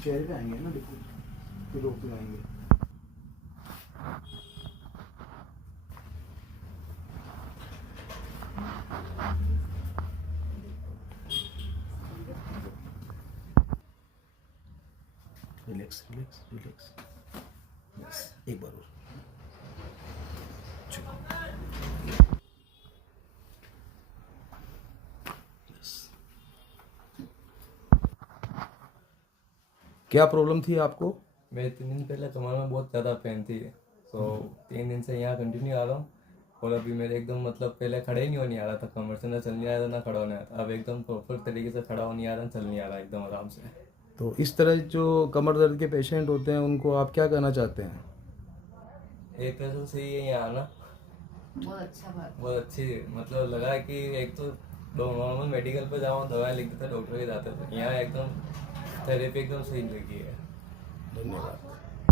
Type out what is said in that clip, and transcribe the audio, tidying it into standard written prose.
चेहरे पे आएंगे ना, देखो फिर रोक पे आएंगे। रिलैक्स रिलैक्स रिलैक्स, बस एक बार और। चलो बस। क्या प्रॉब्लम थी आपको? मेरे 3 दिन पहले कमर में बहुत ज़्यादा पेन थी, तो 3 दिन से यहाँ कंटिन्यू आ रहा हूँ। और अभी मेरे एकदम मतलब पहले खड़े ही नहीं होने आ रहा था, कमर से ना चल नहीं आ रहा था ना खड़ा होने आ रहा था। अब एकदम प्रॉपर तरीके से खड़ा होने आ रहा, चल नहीं आ रहा एकदम आराम से। तो इस तरह जो कमर दर्द के पेशेंट होते हैं उनको आप क्या कहना चाहते हैं? एक तरह से सही है यहाँ आना, बहुत अच्छा बात। बहुत अच्छी मतलब लगा कि एक तो नॉर्मल मेडिकल पे जाओ दवाई लिख देते डॉक्टर के जाते थे, यहाँ एकदम थेरेपी एकदम सही लगी है। धन्यवाद।